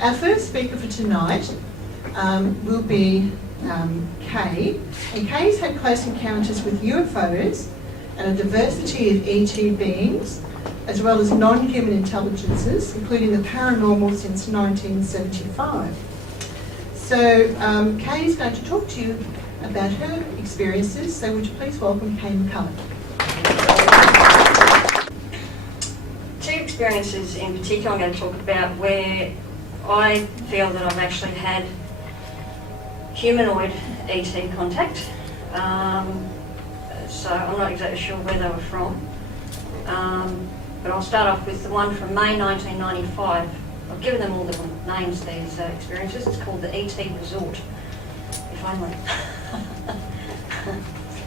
Our first speaker for tonight will be Kay. And Kay's had close encounters with UFOs and a diversity of ET beings, as well as non-human intelligences, including the paranormal since 1975. So Kay is going to talk to you about her experiences, so would you please welcome Kay McCullock. Two experiences in particular I'm going to talk about where I feel that I've actually had humanoid ET contact. So I'm not exactly sure where they were from. But I'll start off with the one from May 1995. I've given them all different names, these experiences. It's called the ET Resort, if only.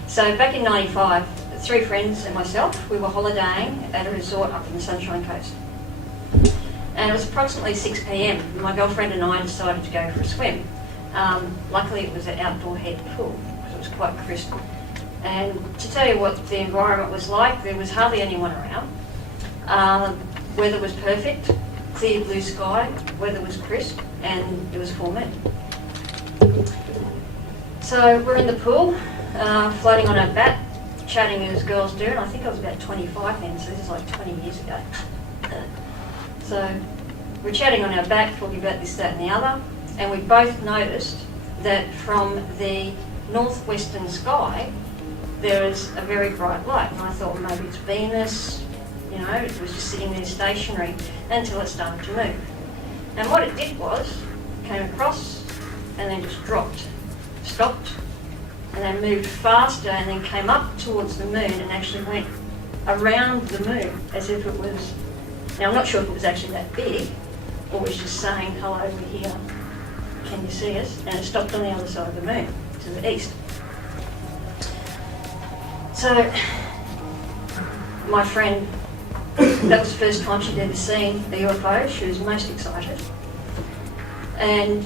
So back in 95, 3 friends and myself, we were holidaying at a resort up in the Sunshine Coast. And it was approximately 6 p.m. My girlfriend and I decided to go for a swim. Luckily it was an outdoor head pool, because it was quite crisp. And to tell you what the environment was like, there was hardly anyone around. Weather was perfect, clear blue sky, weather was crisp, and it was full moon. So we're in the pool, floating on our back, chatting as girls do, and I think I was about 25 then, so this is like 20 years ago. So we're chatting on our back, talking about this, that and the other, and we both noticed that from the northwestern sky there is a very bright light, and I thought maybe it's Venus, you know, it was just sitting there stationary until it started to move. And what it did was, came across and then just dropped, stopped, and then moved faster and then came up towards the moon and actually went around the moon as if it was, now I'm not sure if it was actually that big or was just saying, hello, we're here, can you see us? And it stopped on the other side of the moon, to the east. So, my friend, that was the first time she'd ever seen a UFO. She was most excited. And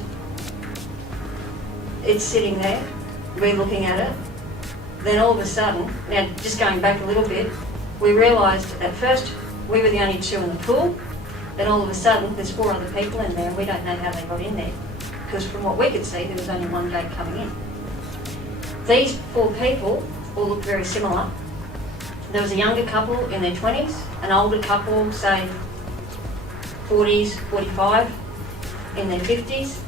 it's sitting there, we're looking at it. Then all of a sudden, now just going back a little bit, we realised at first we were the only 2 in the pool. Then all of a sudden there's 4 other people in there and we don't know how they got in there. Because from what we could see, there was only one gate coming in. These 4 people all looked very similar. There was a younger couple in their 20s, an older couple, say 40s, 45, in their 50s.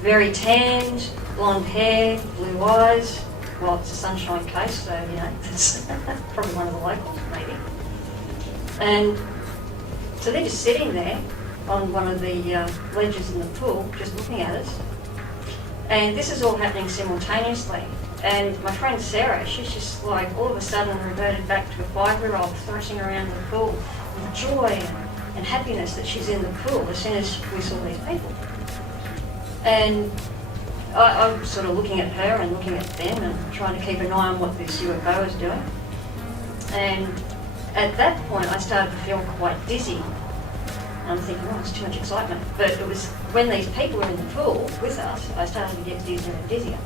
Very tanned, blonde hair, blue eyes. Well, it's a Sunshine Coast, so you know, it's probably one of the locals, maybe. And so they're just sitting there on one of the ledges in the pool, just looking at us. And this is all happening simultaneously. And my friend Sarah, she's just like all of a sudden reverted back to a 5-year-old thrashing around the pool with joy and happiness that she's in the pool as soon as we saw these people. And I was sort of looking at her and looking at them and trying to keep an eye on what this UFO was doing. And at that point I started to feel quite dizzy. And I'm thinking, oh, it's too much excitement. But it was when these people were in the pool with us, I started to get dizzier and dizzier.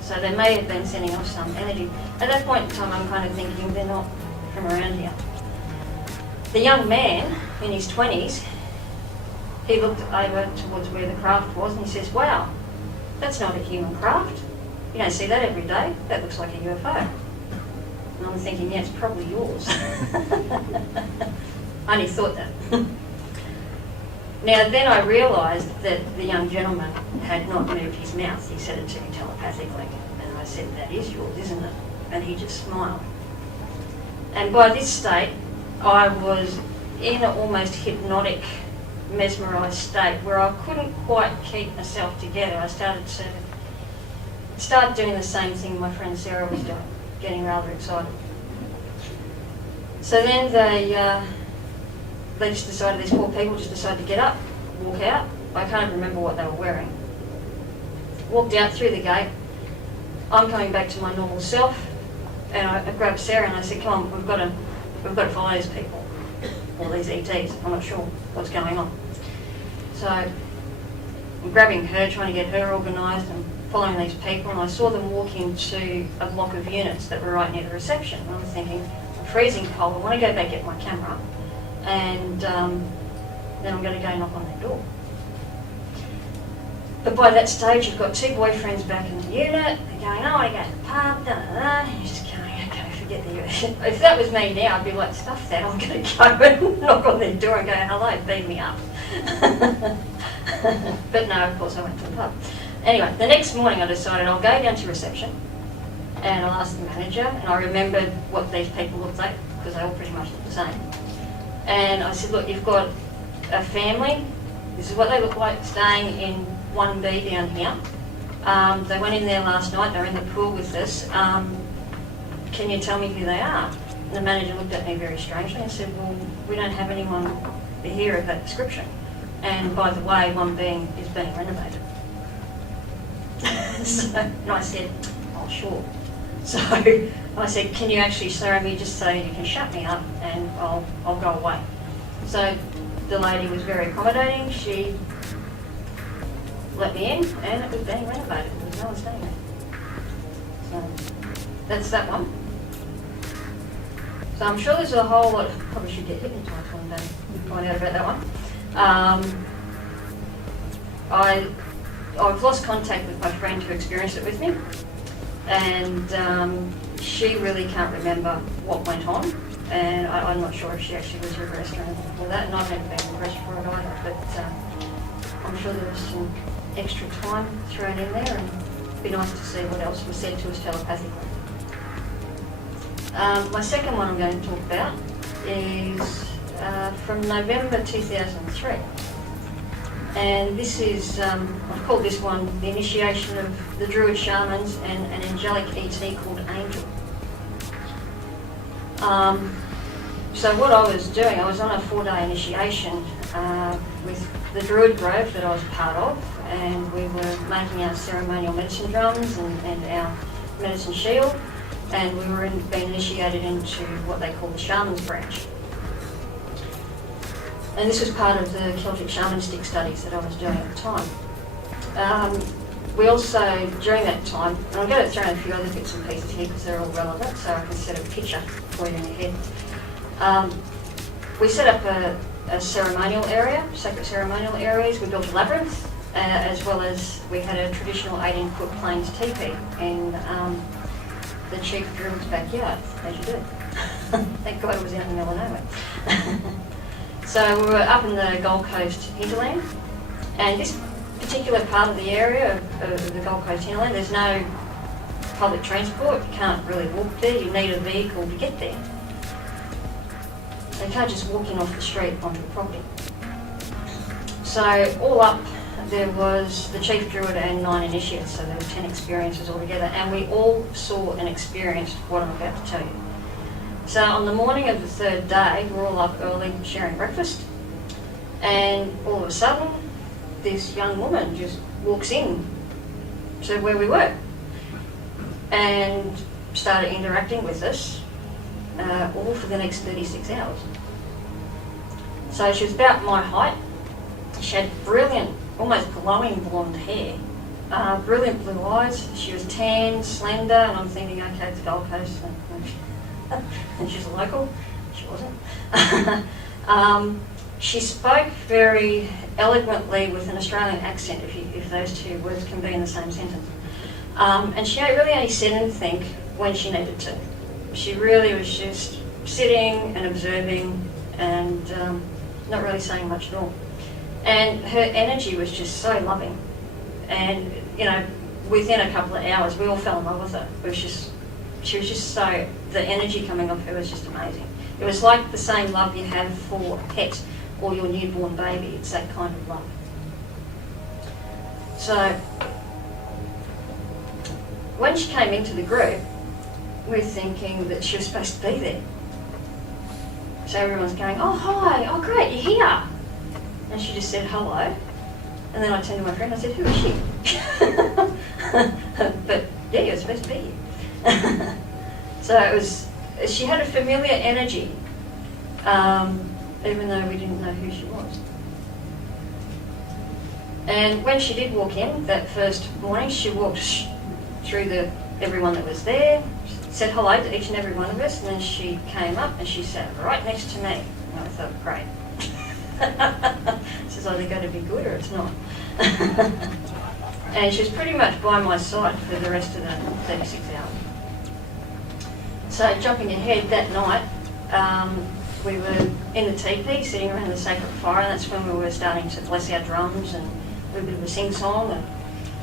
So they may have been sending off some energy. At that point in time, I'm kind of thinking they're not from around here. The young man in his 20s, he looked over towards where the craft was and he says, wow, that's not a human craft. You don't see that every day. That looks like a UFO. And I'm thinking, yeah, it's probably yours. I only thought that. Now then I realised that the young gentleman had not moved his mouth. He said it to me telepathically. And I said, that is yours, isn't it? And he just smiled. And by this state, I was in an almost hypnotic, mesmerised state where I couldn't quite keep myself together. I started doing the same thing my friend Sarah was doing, getting rather excited. So then they just decided, these 4 people just decided to get up, walk out. I can't remember what they were wearing. Walked out through the gate. I'm coming back to my normal self, and I grabbed Sarah and I said, come on, we've got to follow these people, or these ETs. I'm not sure what's going on. So I'm grabbing her, trying to get her organised and following these people, and I saw them walk into a block of units that were right near the reception. And I'm thinking, I'm freezing cold, I want to go back, get my camera, and then I'm going to go knock on their door. But by that stage, you've got two boyfriends back in the unit. They're going, oh, I go to the pub, da, da, da. And you're just going, okay, forget the unit. If that was me now, I'd be like, stuff that. I'm going to go and knock on their door and go, hello, beam me up. But no, of course, I went to the pub. Anyway, the next morning I decided I'll go down to reception and I'll ask the manager. And I remembered what these people looked like because they all pretty much look the same. And I said, look, you've got a family. This is what they look like staying in 1B down here. They went in there last night, they're in the pool with us. Can you tell me who they are? And the manager looked at me very strangely and said, well, we don't have anyone here of that description. And by the way, 1B is being renovated. And I said, oh, sure. So I said, can you actually show me just so you can shut me up and I'll go away. So the lady was very accommodating. She let me in and it was being renovated. There was no one staying there. So that's that one. So I'm sure there's a whole lot, probably should get hypnotised one day and find out about that one. I've lost contact with my friend who experienced it with me, and she really can't remember what went on, and I'm not sure if she actually was regressed or anything like that, and I've never been regressed for it either, but I'm sure there was some extra time thrown in there, and it'd be nice to see what else was said to us telepathically. My second one I'm going to talk about is from November 2003. And this is, I've called this one the initiation of the Druid shamans and an angelic ET called Angel. So what I was doing, I was on a 4-day initiation with the Druid Grove that I was part of, and we were making our ceremonial medicine drums and our medicine shield, and we were being initiated into what they call the Shaman's branch. And this was part of the Celtic shamanistic studies that I was doing at the time. We also, during that time, and I'm going to throw in a few other bits and pieces here because they're all relevant, so I can set a picture for you in your head. We set up a ceremonial area, sacred ceremonial areas. We built a labyrinth, as well as we had a traditional 18-foot plains teepee in the chief druid's backyard, as you do. Thank God it was out in the middle of nowhere. So we were up in the Gold Coast hinterland, and this particular part of the area of the Gold Coast hinterland, there's no public transport. You can't really walk there. You need a vehicle to get there. You can't just walk in off the street onto the property. So all up, there was the chief druid and 9 initiates, so there were 10 experiences altogether, and we all saw and experienced what I'm about to tell you. So on the morning of the 3rd day, we're all up early sharing breakfast, and all of a sudden, this young woman just walks in to where we were and started interacting with us all for the next 36 hours. So she was about my height. She had brilliant, almost glowing blonde hair, brilliant blue eyes. She was tan, slender, and I'm thinking, okay, it's Gold Coast. And she's a local. She wasn't. She spoke very eloquently with an Australian accent, if those two words can be in the same sentence. And she really only said anything when she needed to. She really was just sitting and observing and not really saying much at all. And her energy was just so loving. And, you know, within a couple of hours, we all fell in love with her. She was just so, the energy coming off her was just amazing. It was like the same love you have for a pet or your newborn baby. It's that kind of love. So, when she came into the group, we were thinking that she was supposed to be there. So everyone's going, oh, hi, oh, great, you're here. And she just said hello. And then I turned to my friend and I said, who is she? But yeah, you're supposed to be here. So it was, she had a familiar energy, even though we didn't know who she was. And when she did walk in that first morning, she walked through everyone that was there, said hello to each and every one of us, and then she came up and she sat right next to me. And I thought, great. It's either going to be good or it's not. And she was pretty much by my side for the rest of the 36 hours. So jumping ahead, that night, we were in the teepee sitting around the sacred fire, and that's when we were starting to bless our drums and do a bit of a sing-song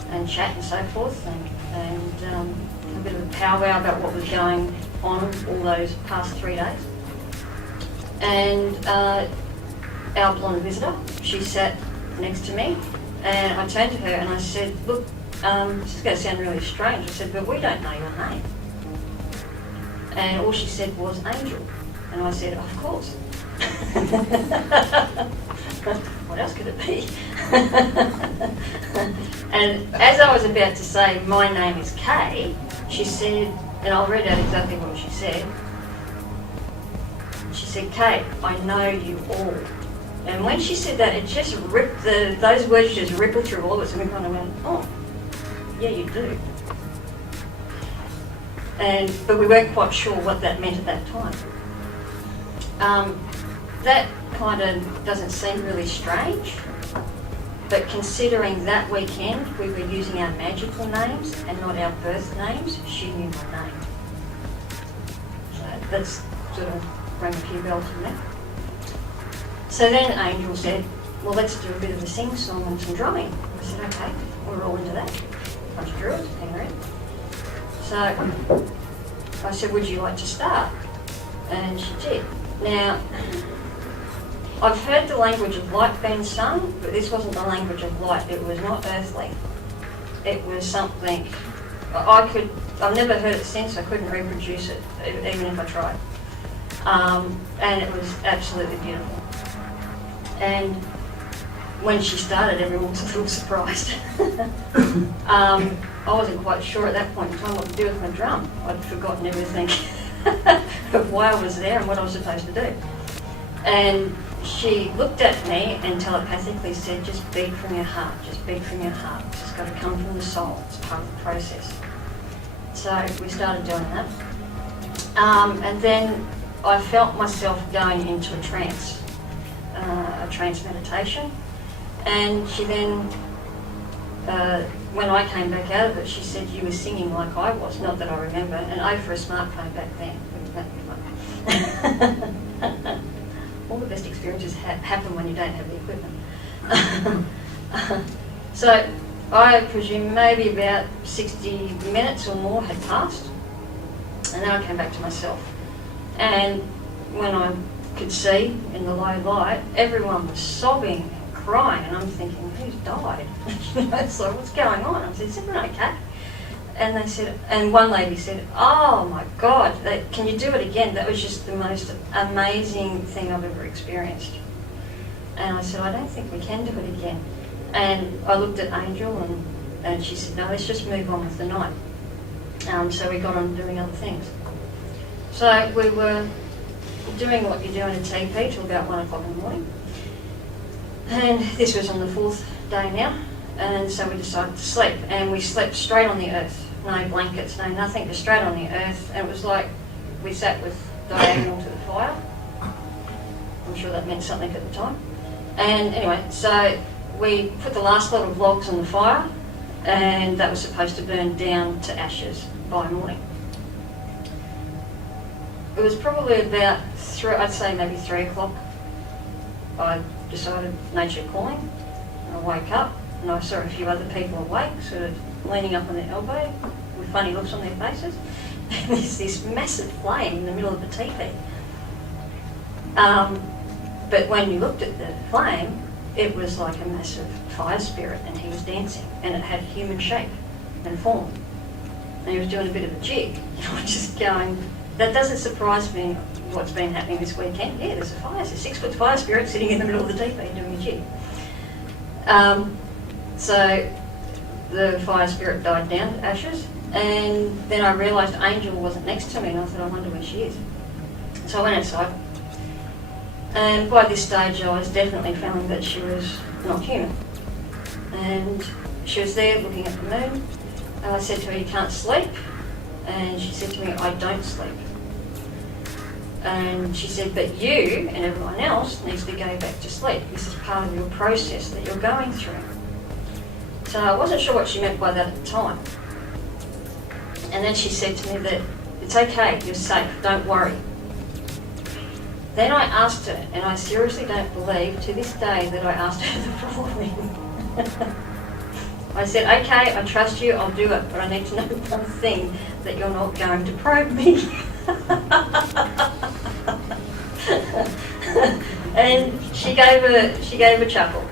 and chat and so forth, and a bit of a powwow about what was going on all those past 3 days. And our blonde visitor, she sat next to me, and I turned to her and I said, look, this is going to sound really strange. I said, but we don't know your name. And all she said was Angel. And I said, of course. What else could it be? And as I was about to say, my name is Kay, she said, and I'll read out exactly what she said. She said, Kay, I know you all. And when she said that, it just ripped, those words just rippled through all of us, and we kind of went, oh, yeah, you do. But we weren't quite sure what that meant at that time. That kind of doesn't seem really strange, but considering that weekend we were using our magical names and not our birth names, she knew my name. So that's sort of rang a few bells from that. So then Angel said, well, let's do a bit of a sing-song and some drumming. I said, okay, we're all into that. A bunch of druids hanging around. So I said, would you like to start? And she did. Now, I've heard the language of light being sung, but this wasn't the language of light. It was not earthly. It was something, I've never heard it since. I couldn't reproduce it, even if I tried. And it was absolutely beautiful. And when she started, everyone was a little surprised. I wasn't quite sure at that point in time what to do with my drum. I'd forgotten everything of why I was there and what I was supposed to do. And she looked at me and telepathically said, just beat from your heart, just beat from your heart. It's just got to come from the soul. It's part of the process. So we started doing that. And then I felt myself going into a trance meditation. And she then, when I came back out of it, she said, you were singing like I was, not that I remember, and O for a smartphone back then. That was fun. All the best experiences happen when you don't have the equipment. So I presume maybe about 60 minutes or more had passed, and then I came back to myself. And when I could see in the low light, everyone was sobbing and crying, and I'm thinking, who's died? It's like, what's going on? I said, is everyone okay? And they said, and one lady said, oh my God, can you do it again? That was just the most amazing thing I've ever experienced. And I said, I don't think we can do it again. And I looked at Angel and she said, no, let's just move on with the night. So we got on doing other things. So we were doing what you do in a teepee till about 1 o'clock in the morning. And this was on the 4th day now. And so we decided to sleep, and we slept straight on the earth. No blankets, no nothing, just straight on the earth. And it was like we sat with diagonal to the fire. I'm sure that meant something at the time. And anyway, so we put the last lot of logs on the fire, and that was supposed to burn down to ashes by morning. It was probably about I'd say maybe 3 o'clock. I decided nature calling, and I woke up. And I saw a few other people awake, sort of leaning up on their elbow with funny looks on their faces. And there's this massive flame in the middle of the teepee. But when you looked at the flame, it was like a massive fire spirit, and he was dancing, and it had human shape and form. And he was doing a bit of a jig, just going, that doesn't surprise me what's been happening this weekend. Yeah, there's a 6-foot fire spirit sitting in the middle of the teepee doing a jig. So the fire spirit died down to ashes, and then I realised Angel wasn't next to me, and I thought, I wonder where she is. So I went outside, and by this stage I was definitely feeling that she was not human. And she was there looking at the moon, and I said to her, you can't sleep? And she said to me, I don't sleep. And she said, but you and everyone else needs to go back to sleep. This is part of your process that you're going through. So I wasn't sure what she meant by that at the time. And then she said to me that it's okay, you're safe, don't worry. Then I asked her, and I seriously don't believe to this day that I asked her the following. I said, okay, I trust you, I'll do it, but I need to know one thing, that you're not going to probe me. And she gave a chuckle.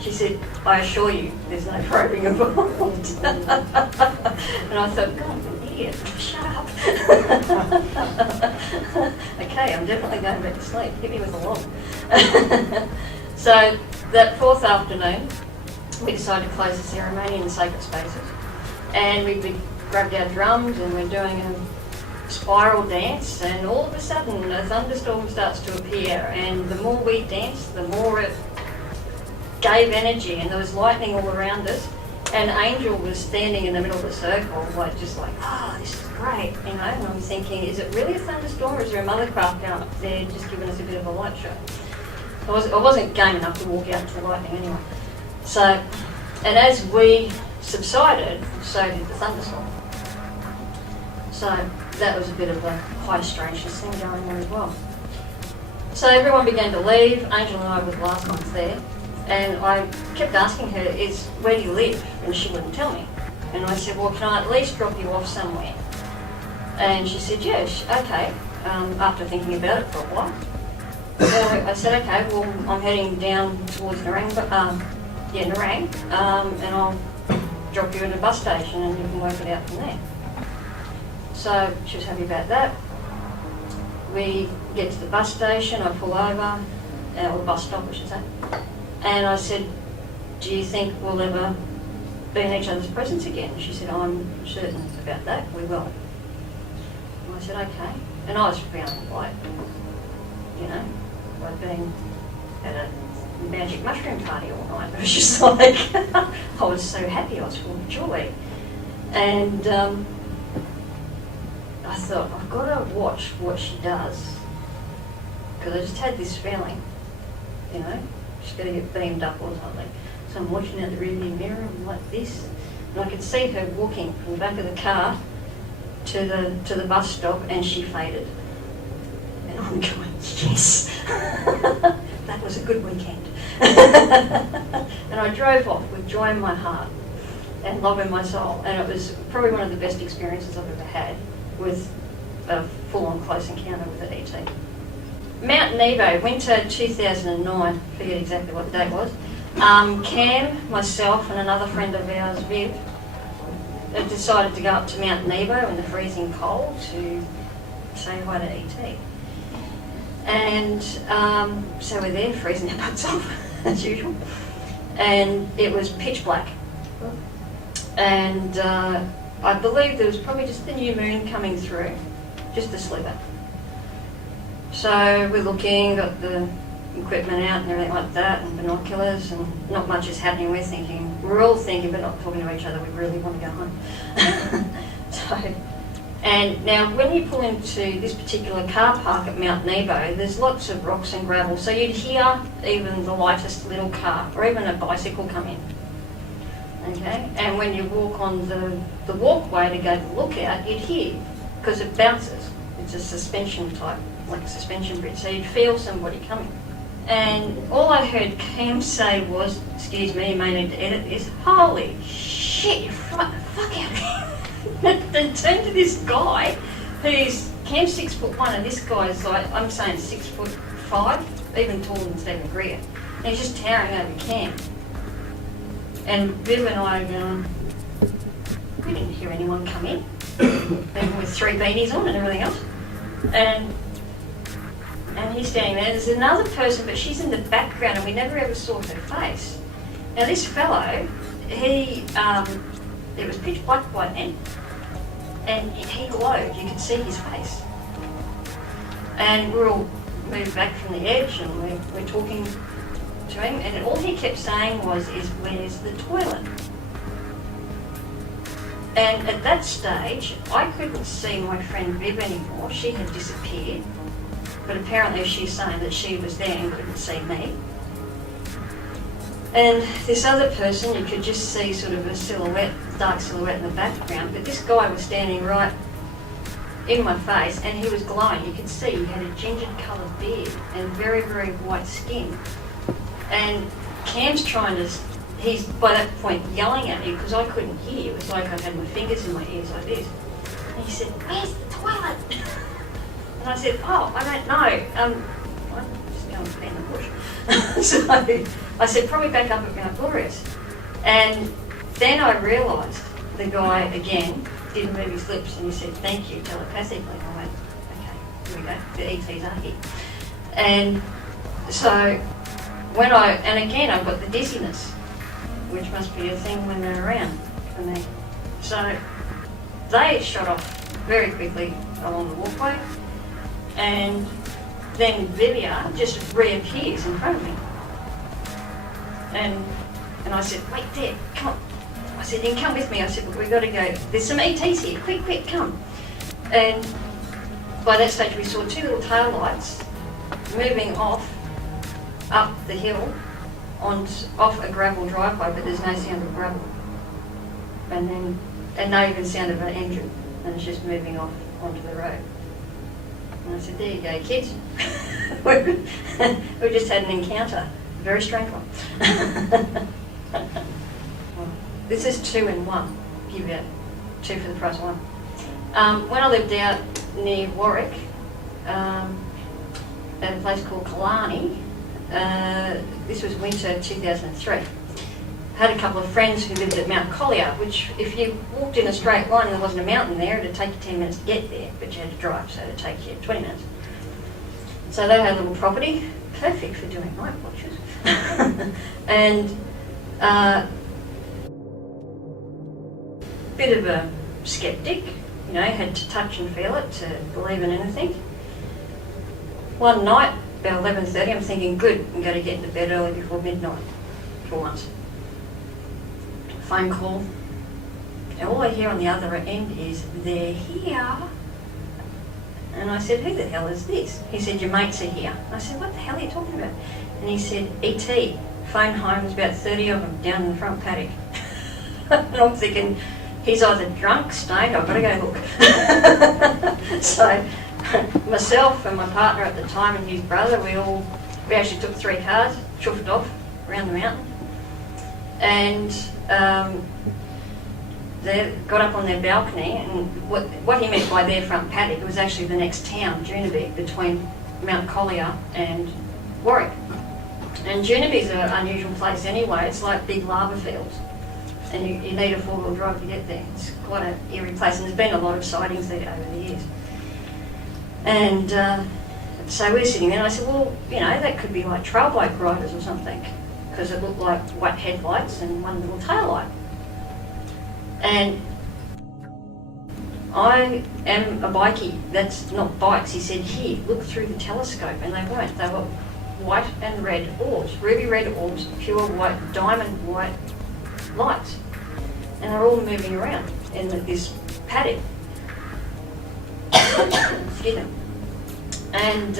She said, I assure you, there's no probing involved. And I thought, God, I'm an idiot, shut up. Okay, I'm definitely going back to sleep, hit me with a log. So that fourth afternoon, we decided to close the ceremony in the sacred spaces. And we grabbed our drums and we're doing a spiral dance, and all of a sudden a thunderstorm starts to appear, and the more we danced, the more it gave energy, and there was lightning all around us. And Angel was standing in the middle of the circle, this is great, you know. And I'm thinking, is it really a thunderstorm, or is there a mothercraft out there just giving us a bit of a light show? I wasn't game enough to walk out to the lightning anyway. So, and as we subsided, so did the thunderstorm. So that was a bit of a high strangeness thing going there as well. So everyone began to leave. Angel and I were the last ones there. And I kept asking her, where do you live? And she wouldn't tell me. And I said, well, can I at least drop you off somewhere? And she said, yes, okay, after thinking about it for a while. So I said, okay, well, I'm heading down towards Narang, and I'll drop you at a bus station and you can work it out from there. So she was happy about that. We get to the bus station, I pull over, or the bus stop I should say, and I said, do you think we'll ever be in each other's presence again? She said, I'm certain about that, we will. And I said, okay. And I was feeling like, I'd been at a magic mushroom party all night. It was just like, I was so happy, I was full of joy. And I thought, I've got to watch what she does, because I just had this feeling, she's going to get beamed up or something. So I'm watching out the rearview mirror, and like this, and I could see her walking from the back of the car to the bus stop, and she faded. And I'm going, yes, that was a good weekend. And I drove off with joy in my heart and love in my soul, and it was probably one of the best experiences I've ever had with a full-on close encounter with an ET. Mount Nebo, winter 2009, forget exactly what the date was. Cam, myself and another friend of ours, Viv, have decided to go up to Mount Nebo in the freezing cold to say hi to ET. And so we're there freezing our butts off, as usual. And it was pitch black. And I believe there was probably just the new moon coming through, just a sliver. So we're looking, got the equipment out and everything like that, and binoculars, and not much is happening. We're all thinking, but not talking to each other, we really want to go home. And now when you pull into this particular car park at Mount Nebo, there's lots of rocks and gravel, so you'd hear even the lightest little car, or even a bicycle come in. Okay, and when you walk on the walkway to go to the lookout, you'd hear, because it bounces. It's a suspension type, like a suspension bridge, so you'd feel somebody coming. And all I heard Cam say was, excuse me, you may need to edit this, holy shit, you frightened the fuck out of me. Then turned to this guy, who's, Cam's 6'1", and this guy's like, I'm saying 6'5", even taller than Stephen Greer. And he's just towering over Cam. And Viv and I are going, we didn't hear anyone come in, even with 3 beanies on and everything else. And he's standing there. There's another person, but she's in the background, and we never ever saw her face. Now this fellow, it was pitch black by then, and he glowed. You could see his face. And we're all moved back from the edge, and we're talking to him, and all he kept saying was, where's the toilet? And at that stage, I couldn't see my friend Viv anymore. She had disappeared. But apparently she's saying that she was there and couldn't see me. And this other person, you could just see sort of a silhouette, dark silhouette in the background. But this guy was standing right in my face and he was glowing. You could see he had a ginger-coloured beard and very, very white skin. And Cam's trying to... He's, by that point, yelling at me because I couldn't hear. It was like I had my fingers in my ears like this. And he said, "Where's the toilet?" And I said, "Oh, I don't know. I'm just going to be in the bush." So I said, "Probably back up at Mount Glorious." And then I realised the guy, again, didn't move his lips and he said, "Thank you," telepathically. I went, okay, here we go. The ETs are here. And so and again, I've got the dizziness, which must be a thing when they're around for me. So they shot off very quickly along the walkway, and then Vivia just reappears in front of me. And I said, "Wait there, come on." I said, "Then come with me." I said, "But we've got to go. There's some ETs here. Quick, quick, come." And by that stage we saw two little tail lights moving off up the hill off a gravel driveway, but there's no sound of gravel. And no even sound of an engine, and it's just moving off onto the road. And I said, "There you go, kids." We just had an encounter, a very strange one. This is 2 in 1. Give you 2 for the price of 1. When I lived out near Warwick, at a place called Clara, this was winter 2003. Had a couple of friends who lived at Mount Collier, which if you walked in a straight line and there wasn't a mountain there, it'd take you 10 minutes to get there, but you had to drive, so it'd take you 20 minutes. So they had a little property, perfect for doing night watches. And bit of a skeptic, you know, had to touch and feel it to believe in anything. One night, about 11:30, I'm thinking, good, I'm going to get into bed early before midnight, for once. Phone call, and all I hear on the other end is, "They're here." And I said, "Who the hell is this?" He said, "Your mates are here." I said, "What the hell are you talking about?" And he said, "ET, phone home, there's about 30 of them down in the front paddock." And I'm thinking, he's either drunk, stoned, I've got to go look. So myself and my partner at the time and his brother, we actually took 3 cars, chuffed off around the mountain, and they got up on their balcony, and what he meant by their front paddock was actually the next town, Junebee, between Mount Collier and Warwick. And Junebee's an unusual place anyway. It's like big lava fields, and you need a 4-wheel drive to get there. It's quite an eerie place, and there's been a lot of sightings there over the years. And so we're sitting there, and I said, "Well, you know, that could be like trailbike riders or something, because it looked like white headlights and one little tail light." And I am a bikie, that's not bikes. He said, "Here, look through the telescope," and they weren't. They were white and red orbs, ruby red orbs, pure white, diamond white lights, and they're all moving around in this paddock. Excuse me. And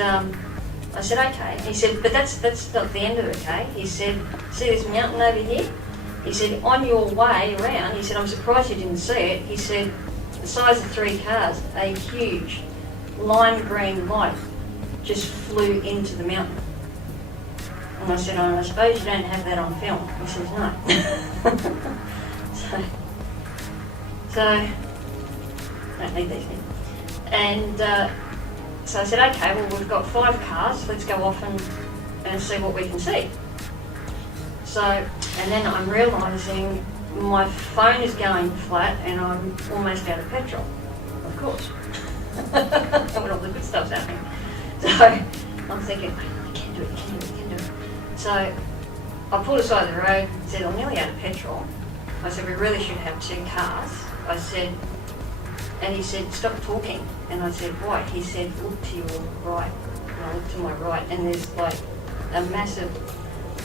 I said, "Okay." He said, "But that's not the end of it, okay?" He said, "See this mountain over here?" He said, "On your way around," he said, "I'm surprised you didn't see it." He said, "The size of 3 cars, a huge lime green light just flew into the mountain." And I said, "Oh, I suppose you don't have that on film." He says, "No." So I don't need these things. And so I said, "Okay, well, we've got 5 cars, let's go off and see what we can see." So, and then I'm realising my phone is going flat and I'm almost out of petrol, of course. When all the good stuff's happening. So I'm thinking, "I can do it. So I pulled aside the road, said, "I'm nearly out of petrol." I said, "We really should have 2 cars. I said, and he said, "Stop talking." And I said, "Why?" He said, "Look to your right." And I looked to my right, and there's like a massive,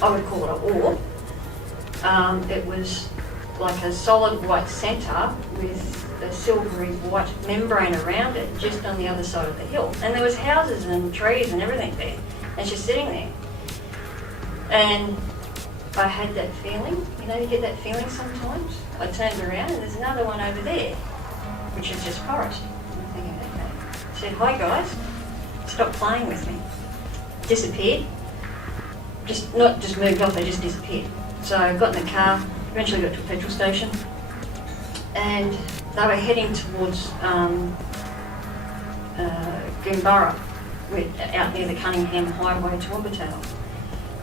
I would call it an orb. It was like a solid white centre with a silvery white membrane around it, just on the other side of the hill. And there was houses and trees and everything there, and she's sitting there. And I had that feeling, you know, you get that feeling sometimes. I turned around and there's another one over there, which is just forest. I'm thinking, okay. I said, hi guys, stop playing with me. Disappeared. Not just moved off, they just disappeared. So I got in the car, eventually got to a petrol station, and they were heading towards Goombara, out near the Cunningham Highway to Obertale.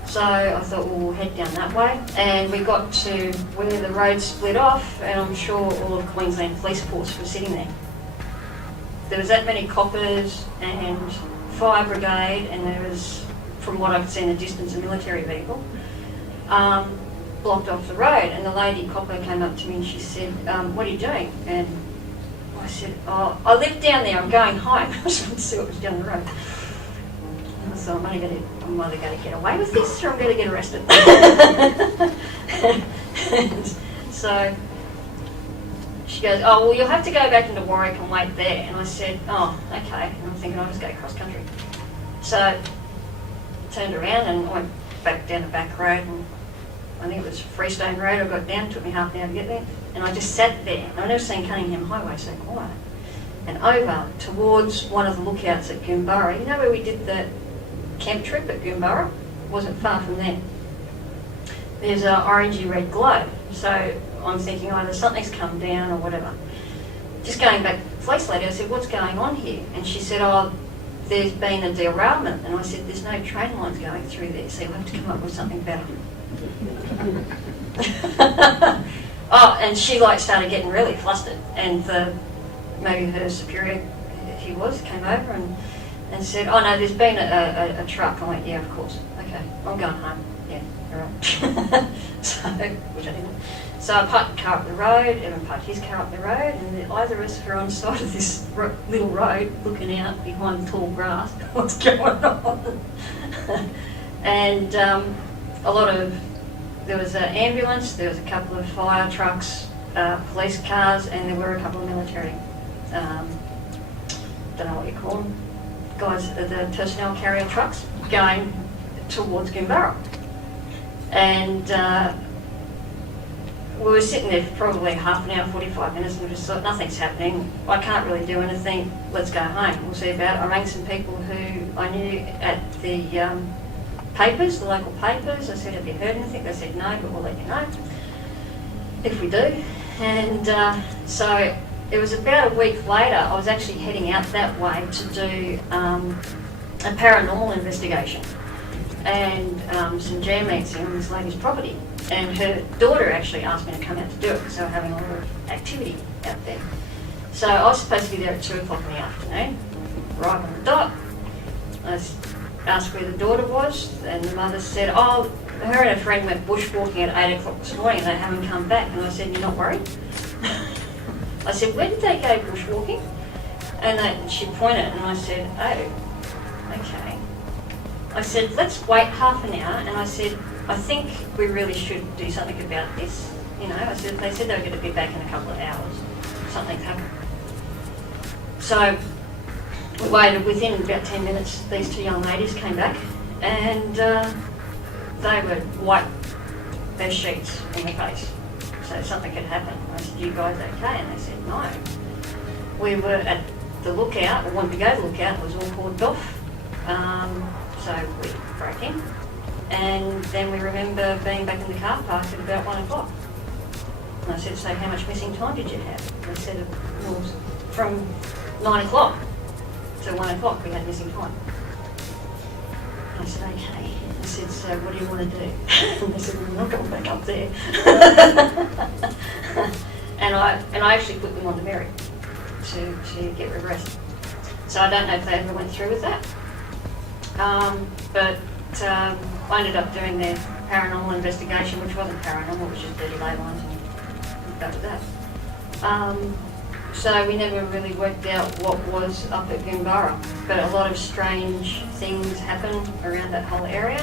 So I thought, well, we'll head down that way, and we got to where the road split off, and I'm sure all of Queensland Police Force were sitting there. There was that many coppers and fire brigade, and there was, from what I could see in the distance, a military vehicle blocked off the road. And the lady copper came up to me and she said, what are you doing? And I said, oh, I live down there, I'm going home. I just wanted to see what was down the road. And I thought, I'm either going to get away with this or I'm going to get arrested. And so she goes, oh, well, you'll have to go back into Warwick and wait there. And I said, oh, okay. And I'm thinking, I'll just go cross country. So I turned around and I went back down the back road, and I think it was Freestone Road. I got down, it took me half an hour to get there, and I just sat there. And I've never seen Cunningham Highway so quiet. And over towards one of the lookouts at Goombara, you know where we did the camp trip at Goombara? It wasn't far from there. There's an orangey red glow. So I'm thinking either something's come down or whatever. Just going back to the police lady, I said, what's going on here? And she said, oh, there's been a derailment. And I said, there's no train lines going through there, so you'll have to come up with something better. Oh, and she started getting really flustered, and maybe her superior, he came over and said, oh no, there's been a truck. I went, yeah, of course. Okay, I'm going home. Yeah, all right. So, which I didn't. So I parked the car up the road, Evan parked his car up the road, and either of us were on the side of this little road looking out behind tall grass. What's going on? And there was an ambulance, there was a couple of fire trucks, police cars, and there were a couple of military, don't know what you call them, guys, the personnel carrier trucks going towards Goombara. And we were sitting there for probably half an hour, 45 minutes, and we just thought, nothing's happening. I can't really do anything. Let's go home. We'll see about it. I rang some people who I knew at the papers, the local papers. I said, have you heard anything? They said, no, but we'll let you know if we do. And so it was about a week later, I was actually heading out that way to do a paranormal investigation and some geomancy on this lady's property. And her daughter actually asked me to come out to do it because they were having a lot of activity out there. So I was supposed to be there at 2 o'clock in the afternoon, right on the dot. I asked where the daughter was, and the mother said, oh, her and her friend went bushwalking at 8 o'clock this morning and they haven't come back. And I said, you're not worried? I said, where did they go bushwalking? And she pointed, and I said, oh, okay. I said, let's wait half an hour, and I said, I think we really should do something about this. You know, I said, they said they were going to be back in a couple of hours. Something's happened. So we waited. Within about 10 minutes, these two young ladies came back, and they would wipe their sheets in the face. So something had happened. I said, you guys okay? And they said, no. We were at the lookout, or wanted to go to the lookout, it was all cordoned off. So we broke in. And then we remember being back in the car park at about 1 o'clock. And I said, so how much missing time did you have? And they said, well, from 9 o'clock to 1 o'clock we had missing time. And I said, okay. I said, so what do you want to do? And they said, we're not going back up there. and I actually put them on the merit to get regressed. So I don't know if they ever went through with that. But I ended up doing their paranormal investigation, which wasn't paranormal, it was just dirty ley lines, and that was that. So we never really worked out what was up at Goombara, but a lot of strange things happen around that whole area.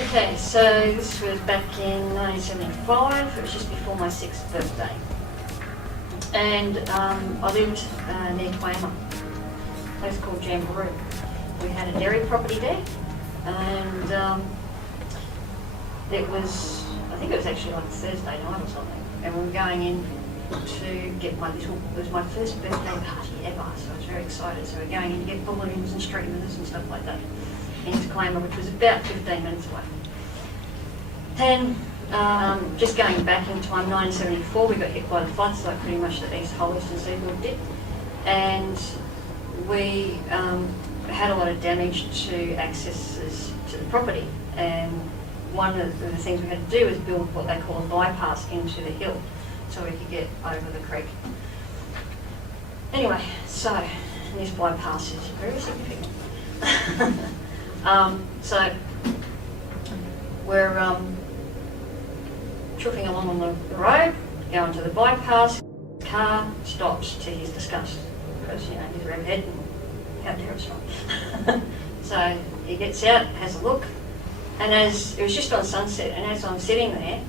Okay, so this was back in 1975. It was just before my 6th birthday. And I lived near Clara, a place called Jamboree. We had a dairy property there, and it was, I think it was actually like Thursday night or something, and we were going in to get it was my first birthday party ever, so I was very excited. So we were going in to get balloons and streamers and stuff like that into Clara, which was about 15 minutes away. Then, just going back in time, 1974, we got hit by the floods, like pretty much the whole eastern seaboard did, and we had a lot of damage to accesses to the property, and one of the things we had to do was build what they call a bypass into the hill so we could get over the creek. Anyway, so this bypass is very significant. So we're chuffing along on the road, going to the bypass. The car stops to his disgust because, you know, he's a redhead and how dare it stop. So he gets out, has a look, and as it was just on sunset, and as I'm sitting there,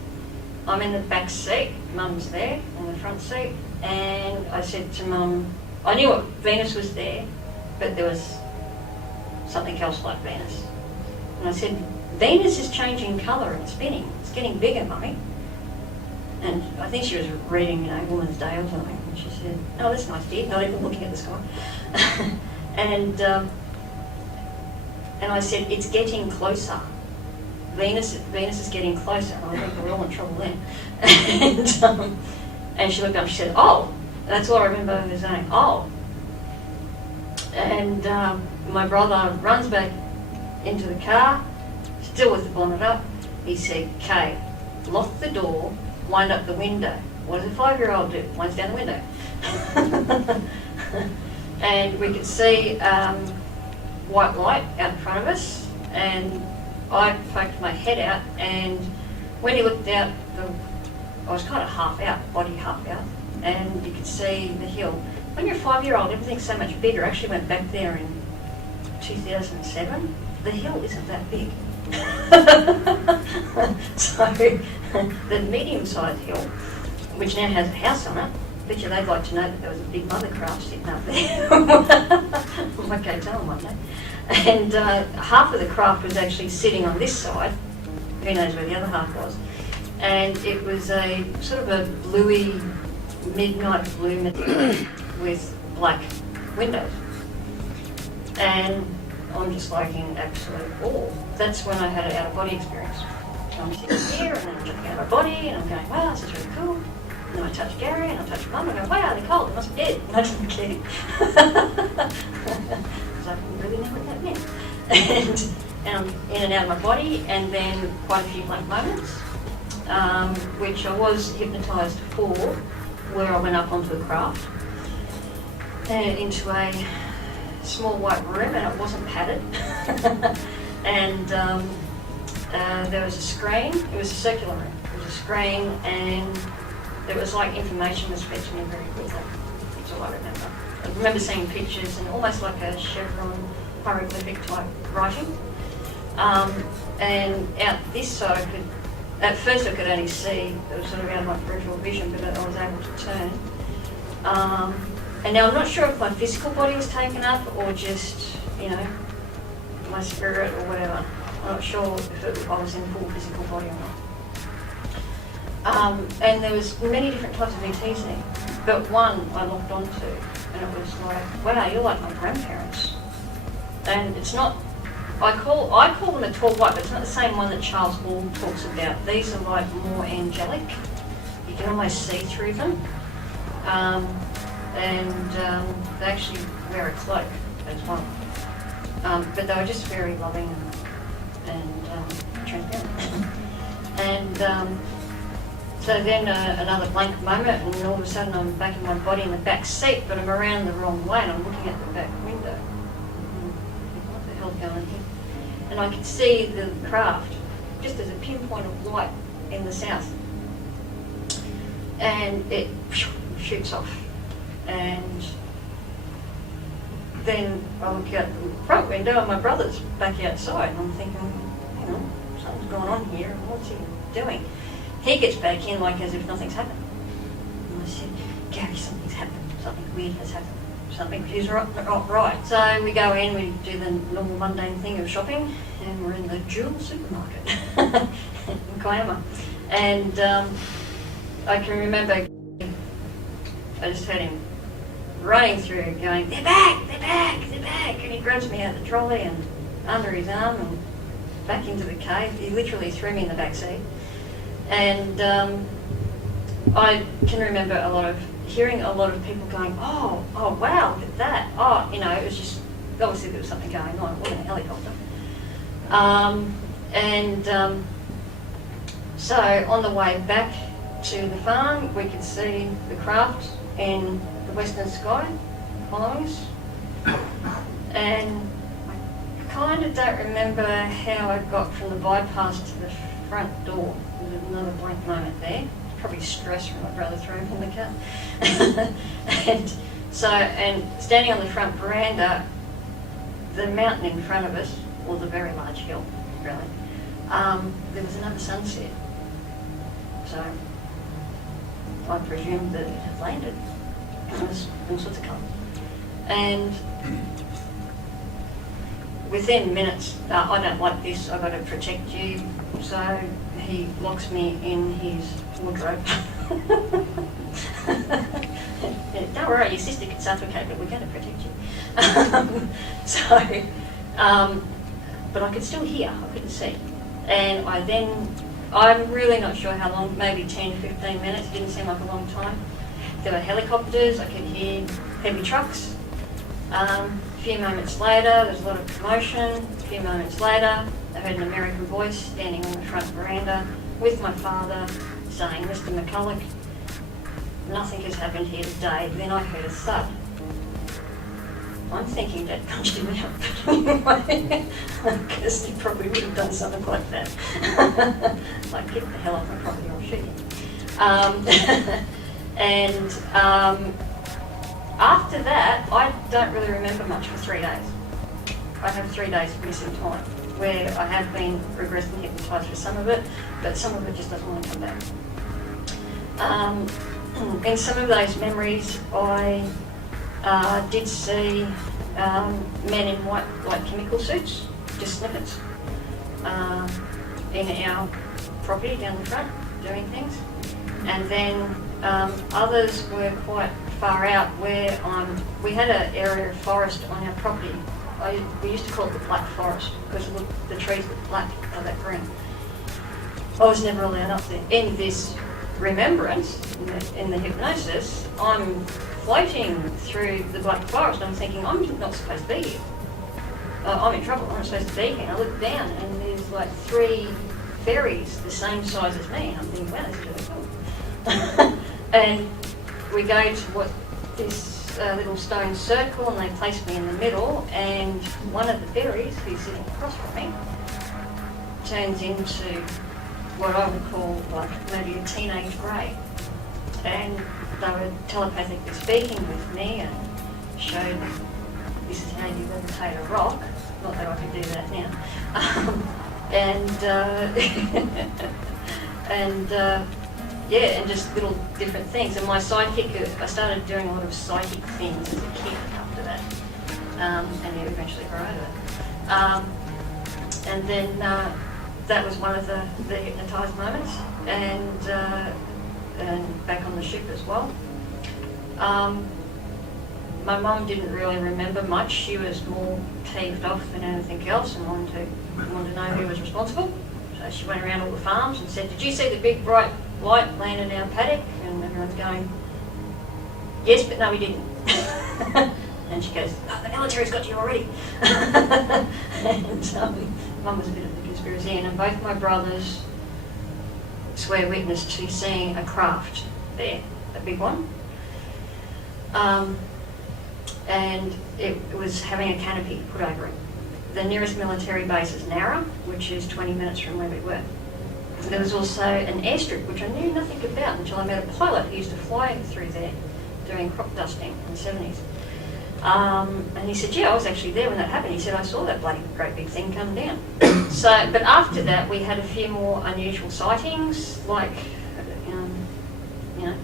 I'm in the back seat, Mum's there in the front seat, and I said to Mum, I knew what Venus was there, but there was something else like Venus. And I said, Venus is changing colour and spinning. It's getting bigger, Mummy. And I think she was reading, you know, Woman's Day or something, and she said, oh, that's nice, dear, not even looking at the sky. and I said, it's getting closer. Venus is getting closer. And I think we're all in trouble then. And she looked up and she said, oh, that's all I remember her saying, oh. And my brother runs back into the car, still with the bonnet up. He said, Kay, lock the door, wind up the window. What does a 5-year-old do? Winds down the window. And we could see white light out in front of us, and I poked my head out, and when he looked out, I was kind of half out, body half out, and you could see the hill. When you're a 5-year-old, everything's so much bigger. I actually went back there in 2007. The hill isn't that big. So the medium-sized hill, which now has a house on it, I bet you they'd like to know that there was a big mothercraft sitting up there. I might go tell them one day. And half of the craft was actually sitting on this side. Who knows where the other half was. And it was a sort of a bluey, midnight blue material with black windows. And I'm just like in absolute awe. That's when I had an out-of-body experience. I'm sitting here and then I'm jumping out of my body and I'm going, wow, this is really cool. And then I touch Gary and I touch Mum and I go, wow, they're cold, they must be dead. And I didn't care. Because I didn't really know what that meant. And I'm in and out of my body, and then quite a few blank moments, which I was hypnotised for, where I went up onto the craft and into a small white room, and it wasn't padded. And there was a screen. It was a circular room. There was a screen, and it was like information was fed to me very quickly. That's all I remember. I remember seeing pictures and almost like a chevron hieroglyphic type writing. And out this side, at first I could only see, it was sort of out of my peripheral vision, but I was able to turn. And now I'm not sure if my physical body was taken up or just, you know, my spirit or whatever. I'm not sure if I was in full physical body or not. And there was many different types of ETs there, but one I locked onto, and it was like, wow, you're like my grandparents. And it's not, I call them a tall white, but it's not the same one that Charles Hall talks about. These are like more angelic. You can almost see through them. And they actually wear a cloak as well. But they were just very loving and transparent. And so then another blank moment, and all of a sudden I'm back in my body in the back seat, but I'm around the wrong way and I'm looking at the back window. What the hell's going on here? And I could see the craft just as a pinpoint of light in the south. And it shoots off. And then I look out the front window and my brother's back outside, and I'm thinking, you know, something's going on here, what's he doing? He gets back in like as if nothing's happened. And I said, Gary, something's happened, something weird has happened. Something, he's right. So we go in, we do the normal mundane thing of shopping, and we're in the Jewel supermarket in Clara. And I can remember, I just heard him running through, going, they're back, they're back, they're back. And he grabs me out of the trolley and under his arm and back into the cave. He literally threw me in the back seat. And I can remember hearing a lot of people going, oh wow, look at that. Oh, you know, it was just, obviously there was something going on. It wasn't a helicopter. So on the way back to the farm, we could see the craft in the western sky following us. And I kind of don't remember how I got from the bypass to the front door. There's another blank moment there. Probably stress from my brother throwing in the car. and standing on the front veranda, the mountain in front of us, or the very large hill, really, there was another sunset. So I presumed that it had landed. It was all sorts of colours. And within minutes, I don't like this, I've got to protect you. So he locks me in his wardrobe. Don't worry, your sister can suffocate, but we're going to protect you. But I could still hear, I couldn't see. And I'm really not sure how long, maybe 10, 15 minutes, it didn't seem like a long time. There were helicopters, I could hear heavy trucks. A few moments later, there was a lot of commotion. A few moments later, I heard an American voice standing on the front veranda with my father saying, Mr. McCullock, nothing has happened here today. Then I heard a thud. I'm thinking Dad punched him out, because he probably would have done something like that. Like, get the hell off my property, I'll shoot you. After that, I don't really remember much for 3 days. I have 3 days of missing time, where I have been regressed and hypnotised for some of it, but some of it just doesn't want to come back. In some of those memories, I did see men in white chemical suits, just snippets, in our property down the front doing things. And then others were quite far out where we had an area of forest on our property. We used to call it the Black Forest because the trees were black, or that green. I was never allowed up there. In this remembrance, in the hypnosis, I'm floating through the Black Forest and I'm thinking, I'm not supposed to be here. I'm in trouble, I'm not supposed to be here. And I look down and there's like 3 fairies the same size as me. And I'm thinking, wow, that's really cool. And we go to this little stone circle and they place me in the middle, and one of the fairies who's sitting across from me turns into what I would call like maybe a teenage grey. And they were telepathically speaking with me and showed this is how you levitate a rock. Not that I could do that now. And just little different things. And my psychic, I started doing a lot of psychic things as a kid after that. And eventually grew out of it. And then that was one of the hypnotised moments. And back on the ship as well. My mum didn't really remember much. She was more peeved off than anything else and wanted to know who was responsible. So she went around all the farms and said, did you see the big bright light land in our paddock? And everyone's going, yes, but no, we didn't. And she goes, oh, the military's got you already. And Mum was a bit of a conspiracy, and both my brothers swear witness to seeing a craft there, a big one. And it was having a canopy put over it. The nearest military base is Clara, which is 20 minutes from where we were. There was also an airstrip, which I knew nothing about until I met a pilot who used to fly through there doing crop dusting in the 70s. And he said, yeah, I was actually there when that happened. He said, I saw that bloody great big thing come down. So, but after that, we had a few more unusual sightings, like, you know,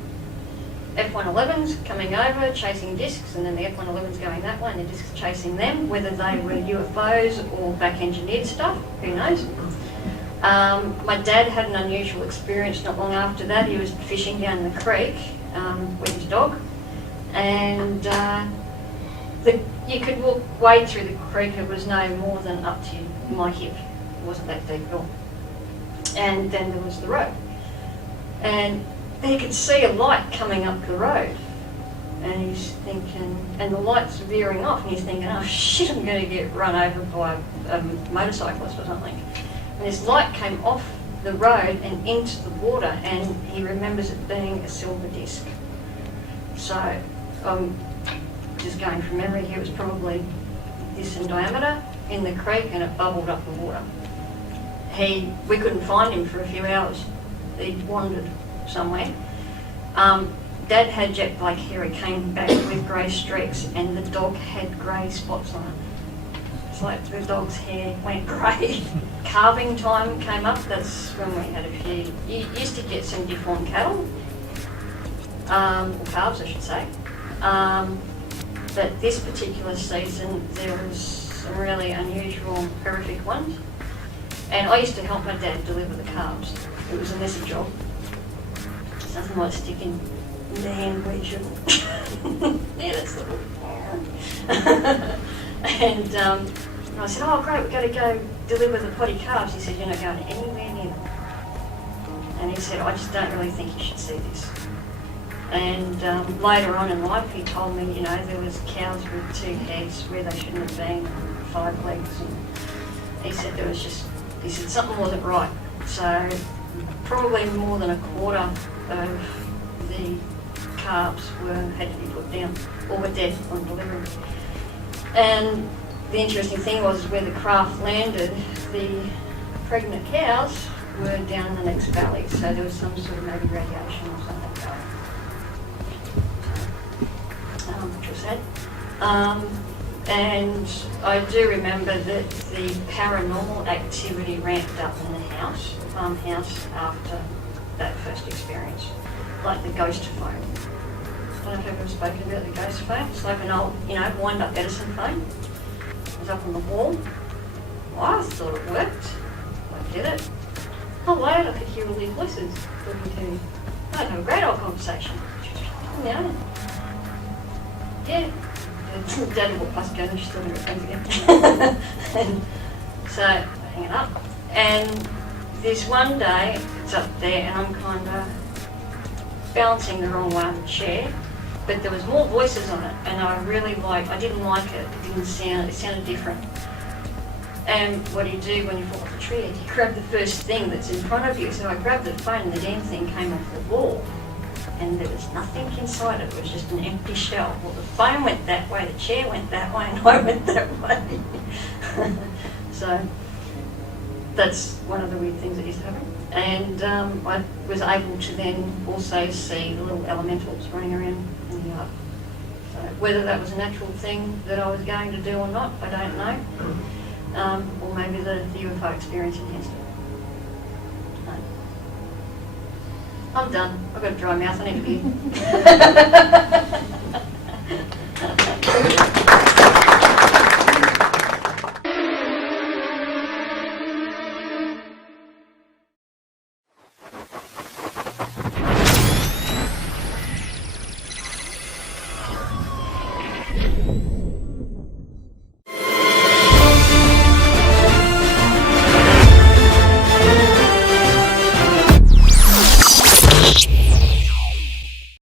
F-111s coming over, chasing discs, and then the F-111s going that way, and the discs chasing them, whether they were UFOs or back-engineered stuff, who knows. My dad had an unusual experience not long after that. He was fishing down the creek with his dog, and you could wade through the creek. It was no more than up to my hip. It wasn't that deep at all. And then there was the road. And he could see a light coming up the road. And he's thinking, and the light's veering off, and he's thinking, oh shit, I'm going to get run over by a motorcyclist or something. And this light came off the road and into the water, and he remembers it being a silver disc. So, just going from memory here, it was probably this in diameter in the creek, and it bubbled up the water. We couldn't find him for a few hours. He'd wandered somewhere. Dad had jet black hair. He came back with grey streaks, and the dog had grey spots on it. It's like the dog's hair went grey. Calving time came up. That's when we had a few. You used to get some deformed cattle, or calves, I should say. But this particular season, there was some really unusual, horrific ones. And I used to help my dad deliver the calves. It was a messy job. It's nothing like sticking the hand wedge and yeah, that's little. And I said, oh great, we've got to go deliver the potty calves. He said, you're not going anywhere near them. And he said, I just don't really think you should see this. And later on in life, he told me, you know, there was cows with 2 heads where they shouldn't have been, 5 legs. And he said there was just, he said something wasn't right. So probably more than a quarter of the calves had to be put down or were dead on delivery. And the interesting thing was where the craft landed, the pregnant cows were down in the next valley. So there was some sort of maybe radiation or something going on. Which was sad. And I do remember that the paranormal activity ramped up in the house, the farmhouse, after that first experience, like the ghost phone. I don't know if I've ever spoken about the ghost phone. It's like an old, you know, wind-up Edison phone. It was up on the wall. Well, I thought it worked. I did it. Oh, wait, I could hear all these voices talking to me. I had a great old conversation. Yeah. Yeah. Dad walked past again and she's still in her friends again. And so, I hang it up. And this one day, it's up there and I'm kind of balancing the wrong way on the chair, but there was more voices on it and I didn't like it. It sounded different. And what do you do when you fall off the tree? You grab the first thing that's in front of you. So I grabbed the phone and the damn thing came off the wall. And there was nothing inside it. It was just an empty shell. Well, the phone went that way, the chair went that way, and I went that way. So that's one of the weird things that used to happen. And I was able to then also see the little elementals running around in the yard. So whether that was a natural thing that I was going to do or not, I don't know. Or maybe the UFO experience enhanced it. I'm done. I've got a dry mouth. I need a beer.